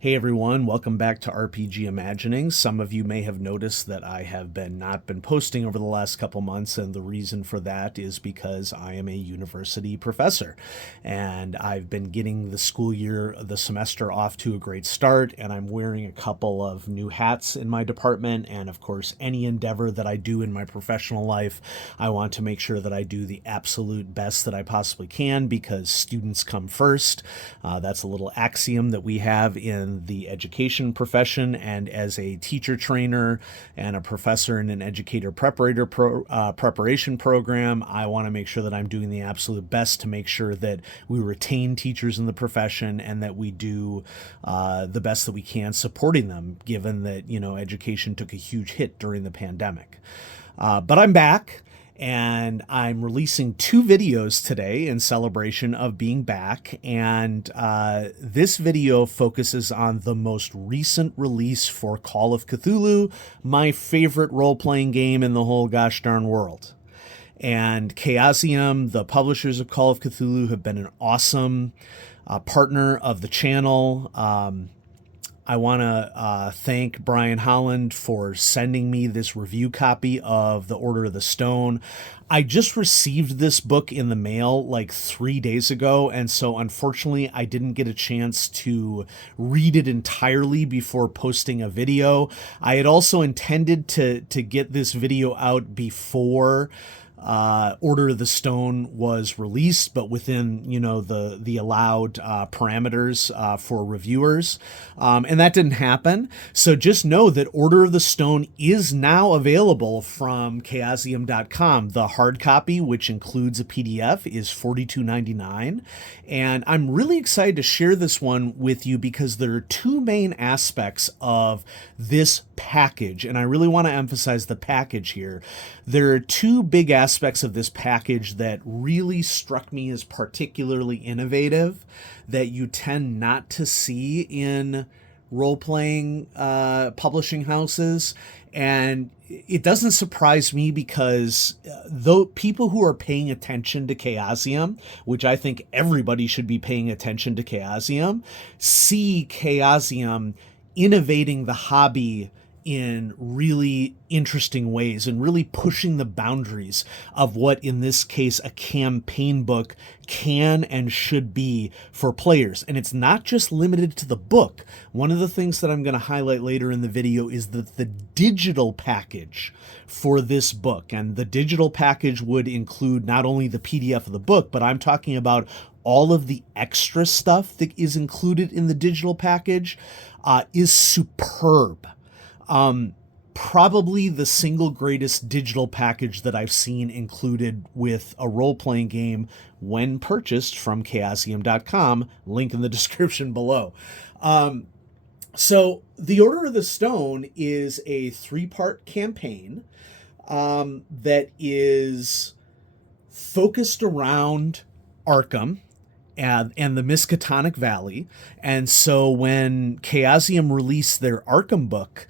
Hey everyone, welcome back to RPG Imagining. Some of you may have noticed that I have not been posting over the last couple months, and the reason for that is because I am a university professor. And I've been getting the school year, the semester off to a great start, and I'm wearing a couple of new hats in my department. And of course, any endeavor that I do in my professional life, I want to make sure that I do the absolute best that I possibly can because students come first. That's a little axiom that we have in the education profession, and as a teacher trainer and a professor in an educator preparation program, I want to make sure that I'm doing the absolute best to make sure that we retain teachers in the profession and that we do the best that we can supporting them, given that, education took a huge hit during the pandemic. But I'm back. And I'm releasing 2 videos today in celebration of being back. And this video focuses on the most recent release for Call of Cthulhu, my favorite role-playing game in the whole gosh darn world. And Chaosium, the publishers of Call of Cthulhu, have been an awesome partner of the channel. I want to thank Brian Holland for sending me this review copy of The Order of the Stone. I just received this book in the mail like 3 days ago, and so unfortunately I didn't get a chance to read it entirely before posting a video. I had also intended to get this video out before Order of the Stone was released, but within the allowed parameters for reviewers, and that didn't happen. So just know that Order of the Stone is now available from Chaosium.com. The hard copy, which includes a PDF, is $42.99, and I'm really excited to share this one with you because there are 2 main aspects of this package, and I really want to emphasize the package here. There are 2 big aspects of this package that really struck me as particularly innovative that you tend not to see in role-playing publishing houses. And it doesn't surprise me because though people who are paying attention to Chaosium, which I think everybody should be paying attention to Chaosium, see Chaosium innovating the hobby in really interesting ways and really pushing the boundaries of what, in this case, a campaign book can and should be for players. And it's not just limited to the book. One of the things that I'm going to highlight later in the video is that the digital package for this book, and the digital package would include not only the PDF of the book, but I'm talking about all of the extra stuff that is included in the digital package, is superb. Probably the single greatest digital package that I've seen included with a role-playing game when purchased from Chaosium.com, link in the description below. So The Order of the Stone is a 3-part campaign that is focused around Arkham and the Miskatonic Valley. And so when Chaosium released their Arkham book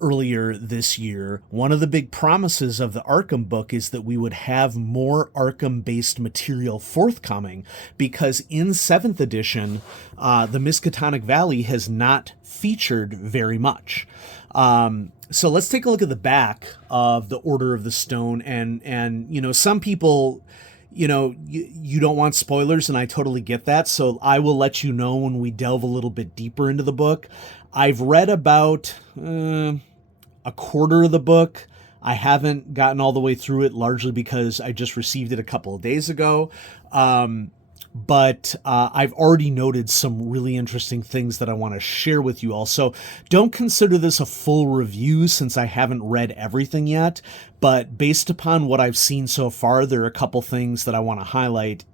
earlier this year, one of the big promises of the Arkham book is that we would have more Arkham-based material forthcoming, because in 7th edition, the Miskatonic Valley has not featured very much. So let's take a look at the back of the Order of the Stone, and some people, you don't want spoilers, and I totally get that, so I will let you know when we delve a little bit deeper into the book. I've read about a quarter of the book. I haven't gotten all the way through it, largely because I just received it a couple of days ago. But I've already noted some really interesting things that I want to share with you all. So don't consider this a full review since I haven't read everything yet. But based upon what I've seen so far, there are a couple things that I want to highlight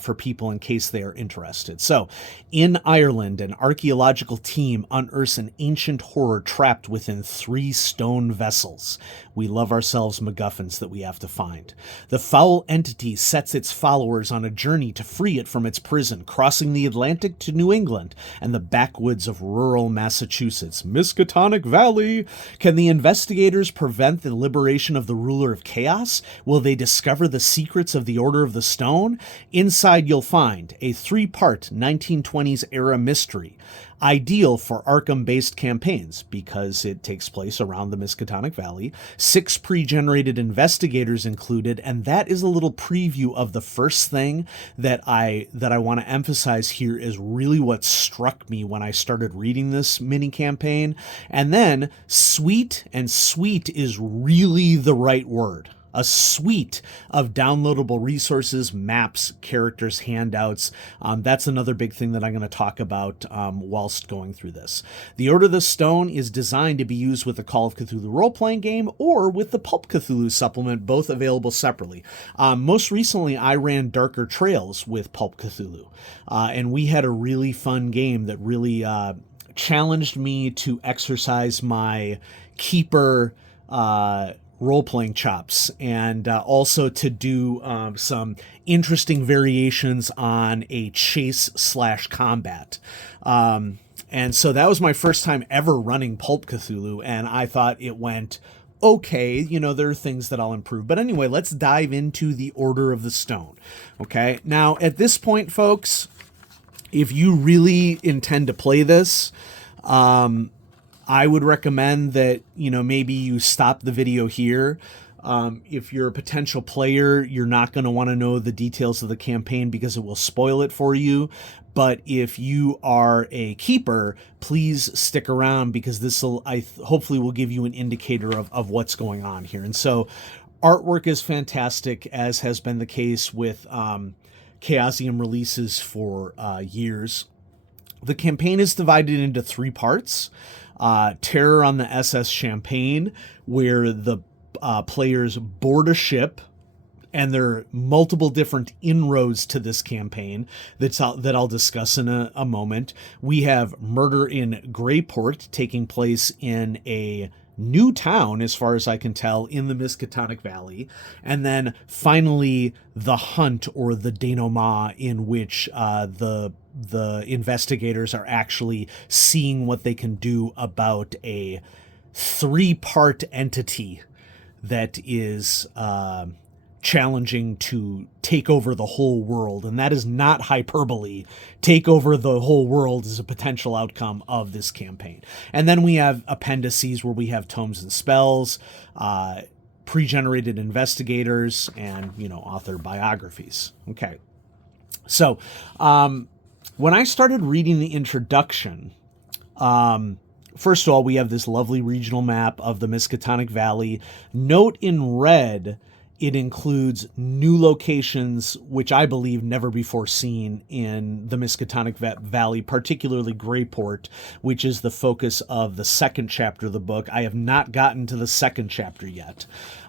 for people in case they are interested. So, in Ireland, an archaeological team unearths an ancient horror trapped within 3 stone vessels. We love ourselves MacGuffins that we have to find. The foul entity sets its followers on a journey to free it from its prison, crossing the Atlantic to New England and the backwoods of rural Massachusetts. Miskatonic Valley! Can the investigators prevent the liberation of the ruler of chaos? Will they discover the secrets of the Order of the Stone? Inside you'll find a 3-part 1920s era mystery. ideal for Arkham-based campaigns because it takes place around the Miskatonic Valley. 6 pre-generated investigators included, and that is a little preview of the first thing that I want to emphasize here is really what struck me when I started reading this mini campaign. And then sweet, and sweet is really the right word. A suite of downloadable resources, maps, characters, handouts. That's another big thing that I'm going to talk about whilst going through this. The Order of the Stone is designed to be used with the Call of Cthulhu role-playing game or with the Pulp Cthulhu supplement, both available separately. Most recently, I ran Darker Trails with Pulp Cthulhu, and we had a really fun game that really challenged me to exercise my keeper role-playing chops, and also to do some interesting variations on a chase/combat. And so that was my first time ever running Pulp Cthulhu, and I thought it went okay. There are things that I'll improve. But anyway, let's dive into the Order of the Stone. Okay, now at this point, folks, if you really intend to play this, I would recommend that, maybe you stop the video here. If you're a potential player, you're not going to want to know the details of the campaign because it will spoil it for you. But if you are a keeper, please stick around because this will, hopefully will give you an indicator of what's going on here. And so artwork is fantastic, as has been the case with Chaosium releases for years. The campaign is divided into 3 parts. Terror on the SS Champagne, where the players board a ship, and there are multiple different inroads to this campaign that I'll discuss in a moment. We have Murder in Greyport, taking place in a new town, as far as I can tell, in the Miskatonic Valley. And then finally, The Hunt, or the denouement, in which the investigators are actually seeing what they can do about a 3-part entity that is challenging to take over the whole world. And that is not hyperbole. Take over the whole world is a potential outcome of this campaign. And then we have appendices where we have tomes and spells, pre-generated investigators, and, author biographies. Okay. So, when I started reading the introduction, first of all, we have this lovely regional map of the Miskatonic Valley. Note in red, it includes new locations, which I believe never before seen in the Miskatonic Valley, particularly Greyport, which is the focus of the second chapter of the book. I have not gotten to the second chapter yet.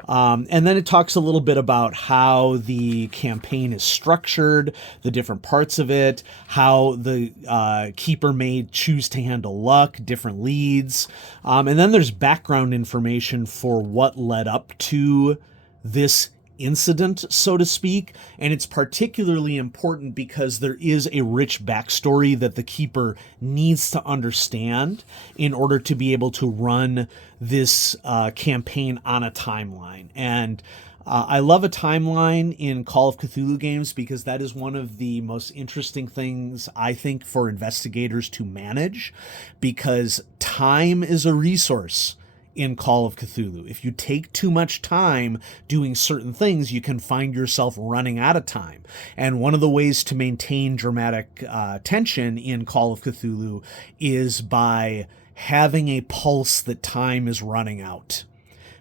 And then it talks a little bit about how the campaign is structured, the different parts of it, how the keeper may choose to handle luck, different leads. And then there's background information for what led up to this incident, so to speak, and it's particularly important because there is a rich backstory that the keeper needs to understand in order to be able to run this campaign on a timeline. And I love a timeline in Call of Cthulhu games because that is one of the most interesting things, I think, for investigators to manage, because time is a resource in Call of Cthulhu. If you take too much time doing certain things, you can find yourself running out of time. And one of the ways to maintain dramatic tension in Call of Cthulhu is by having a pulse that time is running out,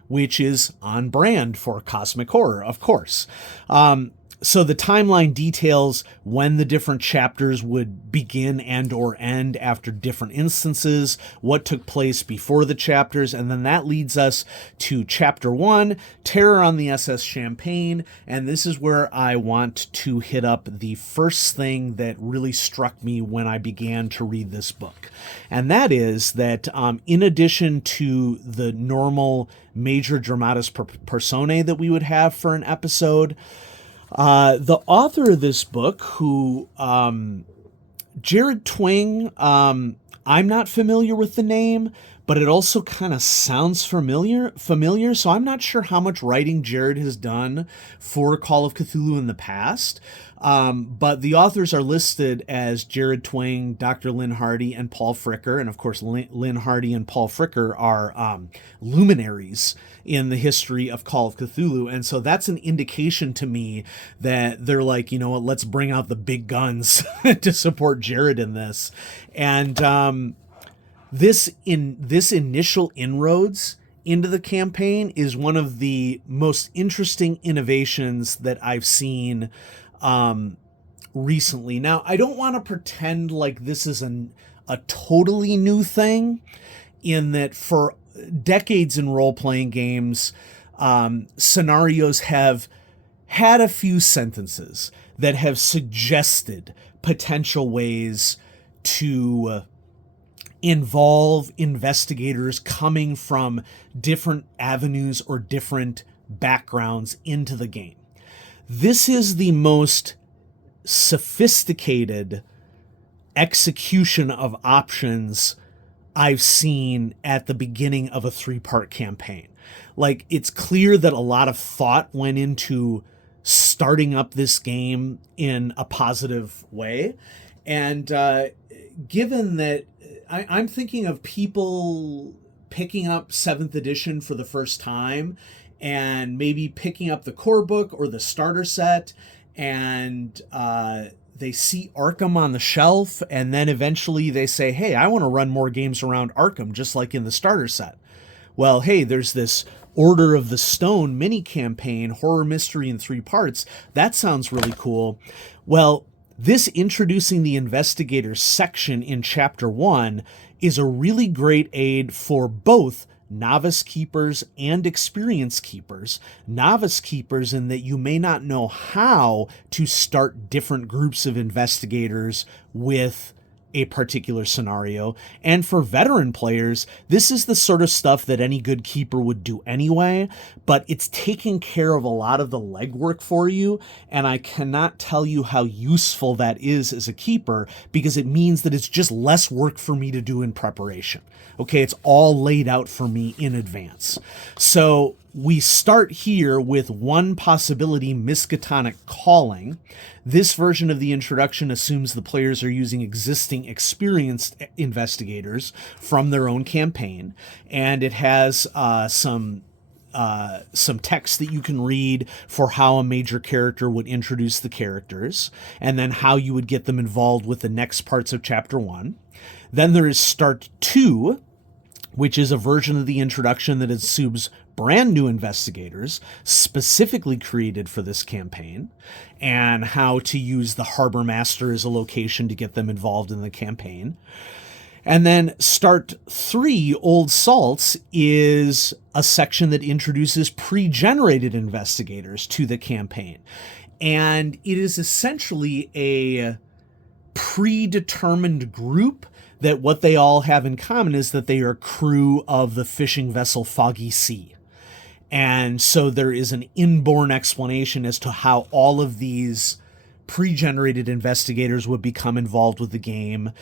which is on brand for cosmic horror, of course. So the timeline details when the different chapters would begin and or end after different instances, what took place before the chapters, and then that leads us to Chapter 1, Terror on the SS Champagne, and this is where I want to hit up the first thing that really struck me when I began to read this book. And that is that in addition to the normal major dramatis personae that we would have for an episode, the author of this book, who, Jared Twing, I'm not familiar with the name, but it also kind of sounds familiar. So I'm not sure how much writing Jared has done for Call of Cthulhu in the past. But the authors are listed as Jared Twang, Dr. Lynn Hardy, and Paul Fricker. And of course, Lynn Hardy and Paul Fricker are luminaries in the history of Call of Cthulhu. And so that's an indication to me that they're like, you know what, let's bring out the big guns to support Jared in this. And this initial inroads into the campaign is one of the most interesting innovations that I've seen recently. Now, I don't want to pretend like this is a totally new thing, in that for decades in role-playing games, scenarios have had a few sentences that have suggested potential ways to involve investigators coming from different avenues or different backgrounds into the game. This is the most sophisticated execution of options I've seen at the beginning of a 3-part campaign. Like, it's clear that a lot of thought went into starting up this game in a positive way. And given that I'm thinking of people picking up 7th edition for the first time and maybe picking up the core book or the starter set, and they see Arkham on the shelf, and then eventually they say, hey, I want to run more games around Arkham, just like in the starter set. Well, hey, there's this Order of the Stone mini campaign, horror mystery in 3 parts. That sounds really cool. Well, this introducing the investigators section in Chapter 1 is a really great aid for both novice keepers and experienced keepers. Novice keepers in that you may not know how to start different groups of investigators with a particular scenario. And for veteran players, this is the sort of stuff that any good keeper would do anyway, but it's taking care of a lot of the legwork for you. And I cannot tell you how useful that is as a keeper, because it means that it's just less work for me to do in preparation. Okay, it's all laid out for me in advance. So we start here with one possibility, Miskatonic Calling. This version of the introduction assumes the players are using existing experienced investigators from their own campaign, and it has some text that you can read for how a major character would introduce the characters, and then how you would get them involved with the next parts of Chapter 1. Then there is Start 2, which is a version of the introduction that assumes brand new investigators specifically created for this campaign, and how to use the Harbor Master as a location to get them involved in the campaign. And then Start 3, Old Salts, is a section that introduces pre-generated investigators to the campaign. And it is essentially a predetermined group that what they all have in common is that they are crew of the fishing vessel Foggy Sea. And so there is an inborn explanation as to how all of these pre-generated investigators would become involved with the game.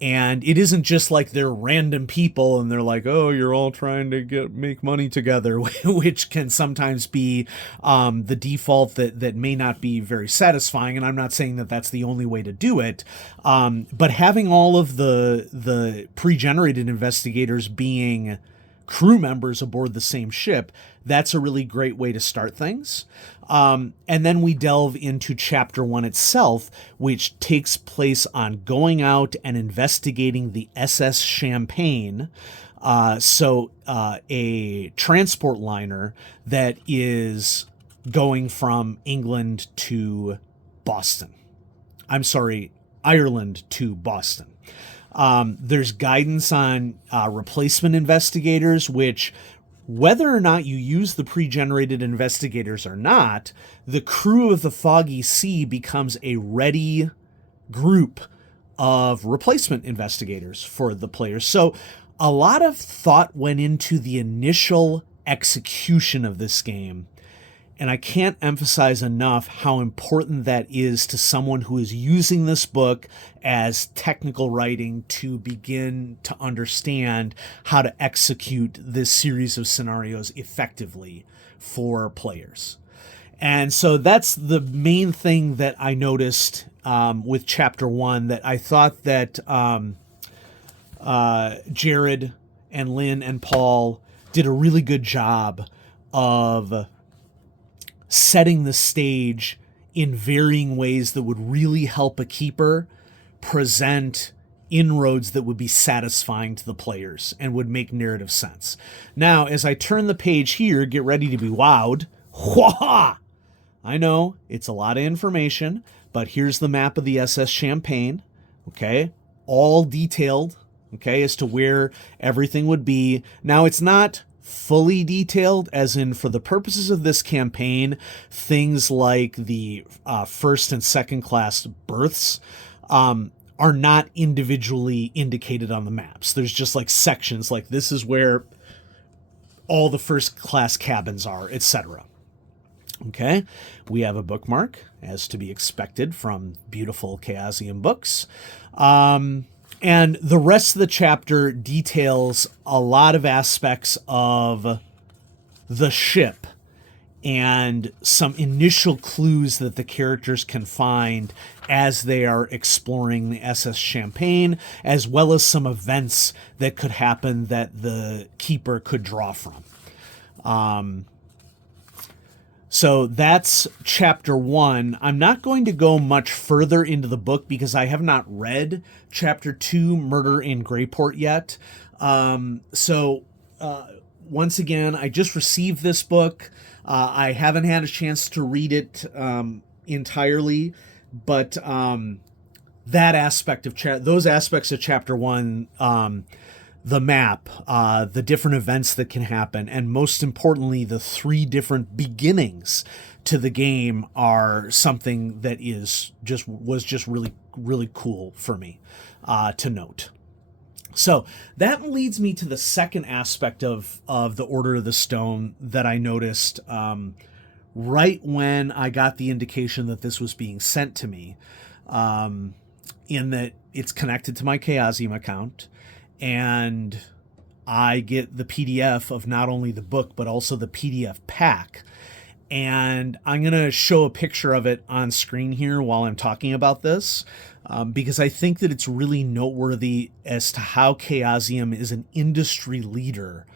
And it isn't just like they're random people and they're like, oh, you're all trying to make money together, which can sometimes be the default that may not be very satisfying. And I'm not saying that that's the only way to do it. But having all of the pre-generated investigators being crew members aboard the same ship, that's a really great way to start things. And then we delve into Chapter 1 itself, which takes place on going out and investigating the SS Champagne. A transport liner that is going from England to Boston. I'm sorry, Ireland to Boston. There's guidance on replacement investigators, which, whether or not you use the pre-generated investigators or not, the crew of the Foggy Sea becomes a ready group of replacement investigators for the players. So a lot of thought went into the initial execution of this game. And I can't emphasize enough how important that is to someone who is using this book as technical writing to begin to understand how to execute this series of scenarios effectively for players. And so that's the main thing that I noticed with Chapter 1, that I thought that Jared and Lynn and Paul did a really good job of setting the stage in varying ways that would really help a keeper present inroads that would be satisfying to the players and would make narrative sense. Now, as I turn the page here, get ready to be wowed. Wha! I know it's a lot of information, but here's the map of the SS Champagne, okay? All detailed, okay, as to where everything would be. Now, it's not fully detailed, as in for the purposes of this campaign, things like the first and second class berths are not individually indicated on the maps. There's just like sections, like this is where all the first class cabins are, etc. Okay, we have a bookmark, as to be expected from beautiful Chaosium books. And the rest of the chapter details a lot of aspects of the ship and some initial clues that the characters can find as they are exploring the SS Champagne, as well as some events that could happen that the keeper could draw from. So that's Chapter 1. I'm not going to go much further into the book because I have not read Chapter 2, Murder in Greyport, yet. Once again, I just received this book. I haven't had a chance to read it entirely, but that aspect of those aspects of Chapter 1, the map, the different events that can happen, and most importantly, the 3 different beginnings to the game are something that was just really, really cool for me to note. So that leads me to the second aspect of the Order of the Stone that I noticed right when I got the indication that this was being sent to me, in that it's connected to my Chaosium account, and I get the PDF of not only the book, but also the PDF pack. And I'm going to show a picture of it on screen here while I'm talking about this, because I think that it's really noteworthy as to how Chaosium is an industry leader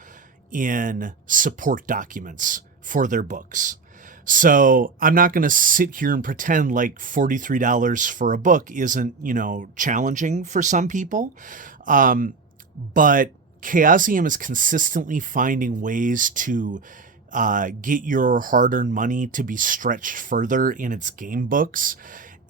in support documents for their books. So I'm not going to sit here and pretend like $43 for a book isn't, challenging for some people. But Chaosium is consistently finding ways to get your hard-earned money to be stretched further in its game books.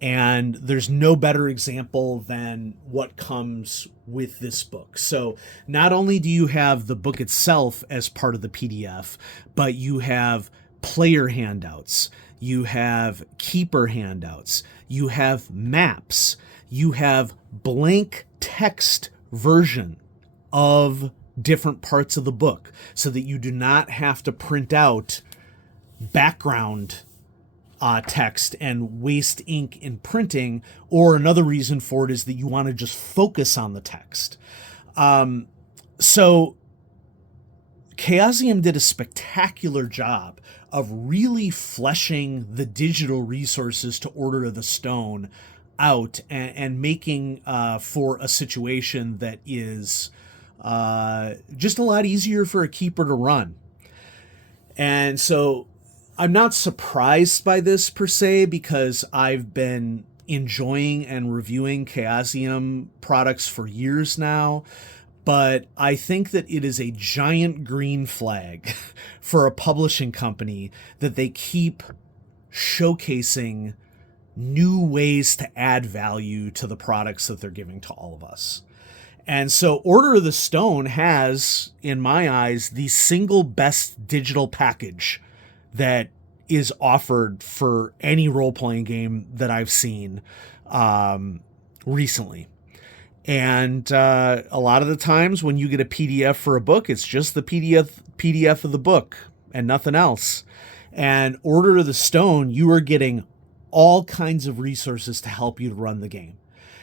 And there's no better example than what comes with this book. So not only do you have the book itself as part of the PDF, but you have player handouts, you have keeper handouts, you have maps, you have blank text version of different parts of the book, so that you do not have to print out background text and waste ink in printing, or another reason for it is that you want to just focus on the text. So Chaosium did a spectacular job of really fleshing the digital resources to Order of the Stone out and making for a situation that is just a lot easier for a keeper to run. And so I'm not surprised by this per se, because I've been enjoying and reviewing Chaosium products for years now, but I think that it is a giant green flag for a publishing company that they keep showcasing new ways to add value to the products that they're giving to all of us. And so Order of the Stone has, in my eyes, the single best digital package that is offered for any role-playing game that I've seen recently. And a lot of the times when you get a PDF for a book, it's just the PDF of the book and nothing else. And Order of the Stone, you are getting all kinds of resources to help you to run the game.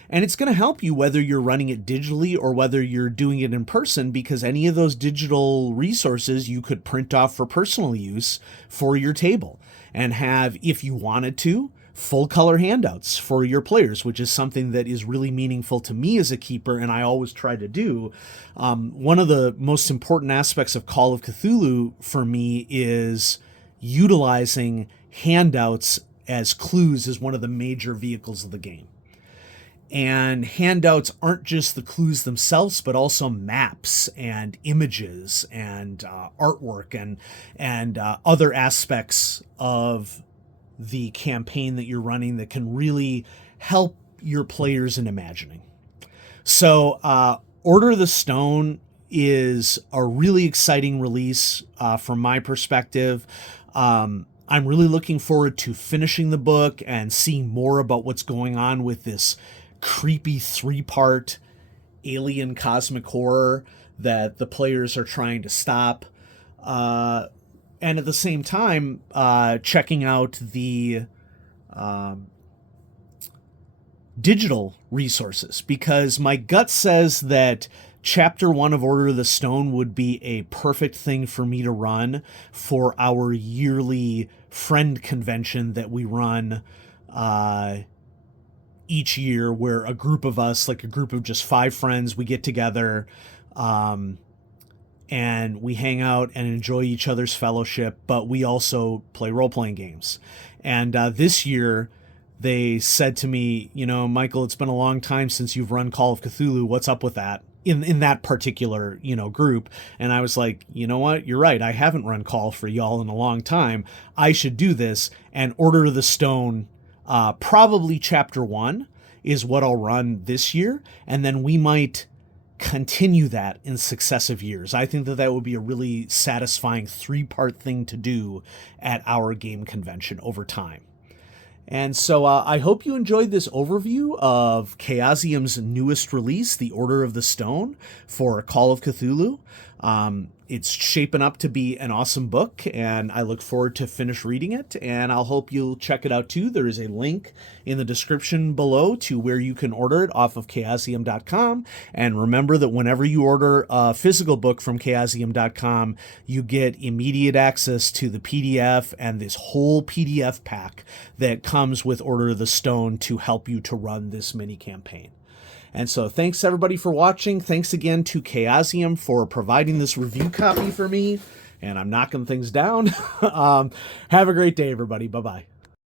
And it's going to help you whether you're running it digitally or whether you're doing it in person, because any of those digital resources you could print off for personal use for your table and have, if you wanted to, full color handouts for your players, which is something that is really meaningful to me as a keeper, and I always try to do. One of the most important aspects of Call of Cthulhu for me is utilizing handouts as clues as one of the major vehicles of the game. And handouts aren't just the clues themselves, but also maps and images and artwork and other aspects of the campaign that you're running that can really help your players in imagining. So Order of the Stone is a really exciting release from my perspective. I'm really looking forward to finishing the book and seeing more about what's going on with this creepy 3-part alien cosmic horror that the players are trying to stop. And at the same time, checking out the digital resources, because my gut says that Chapter 1 of Order of the Stone would be a perfect thing for me to run for our yearly friend convention that we run each year, where a group of us, like a group of just 5 friends, we get together and we hang out and enjoy each other's fellowship, but we also play role-playing games. And this year they said to me, Michael, it's been a long time since you've run Call of Cthulhu. What's up with that? In that particular, group. And I was like, you know what? You're right. I haven't run Call for y'all in a long time. I should do this. And Order of the Stone, probably Chapter 1 is what I'll run this year. And then we might continue that in successive years. I think that would be a really satisfying 3-part thing to do at our game convention over time. And so I hope you enjoyed this overview of Chaosium's newest release, The Order of the Stone, for Call of Cthulhu. It's shaping up to be an awesome book, and I look forward to finish reading it, and I'll hope you'll check it out too. There is a link in the description below to where you can order it off of chaosium.com. And remember that whenever you order a physical book from chaosium.com, you get immediate access to the PDF and this whole PDF pack that comes with Order of the Stone to help you to run this mini campaign. And so thanks everybody for watching. Thanks again to Chaosium for providing this review copy for me. And I'm knocking things down. Have a great day, everybody. Bye-bye.